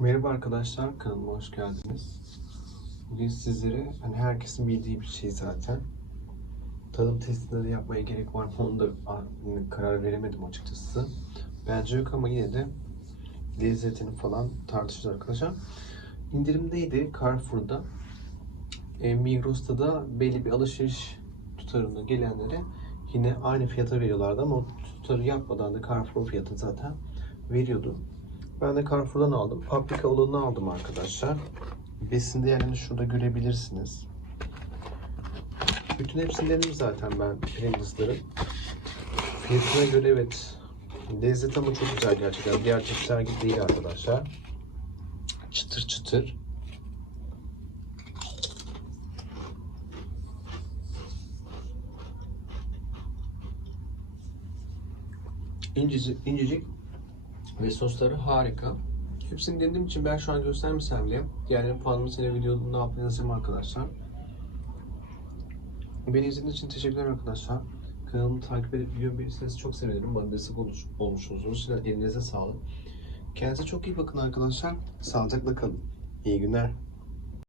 Merhaba arkadaşlar, kanalıma hoş geldiniz. Bugün sizlere, hani herkesin bildiği bir şey zaten. Tadım testleri yapmaya gerek var mı onu da karar veremedim açıkçası. Bence yok ama yine de lezzetini falan tartışacağız arkadaşlar. İndirimdeydi Carrefour'da. E, Migros'ta da belli bir alışveriş tutarına gelenlere yine aynı fiyata veriyorlardı ama o tutarı yapmadan da Carrefour fiyatı zaten veriyordu. Ben de Carrefour'dan aldım. Paprika olanını aldım arkadaşlar. Besin değerini şurada görebilirsiniz. Bütün hepsini denedim zaten ben Pringles'ların. Fiyatına göre evet. Lezzet ama çok güzel gerçekten. Diğer cipsler gibi değil arkadaşlar. Çıtır çıtır. İncecik, incecik ve sosları harika. Hepsini denediğim için ben şu an göstermesem bile diğerlerin puanımı videonun ne yaptığını yazacağım arkadaşlar. Beni izlediğiniz için teşekkürler arkadaşlar. Kanalımı takip edip video beğenirseniz çok sevinirim. Bana destek olmuş, olmuşsunuz. Sizler elinize sağlık. Kendinize çok iyi bakın arkadaşlar. Sağlıcakla kalın. İyi günler.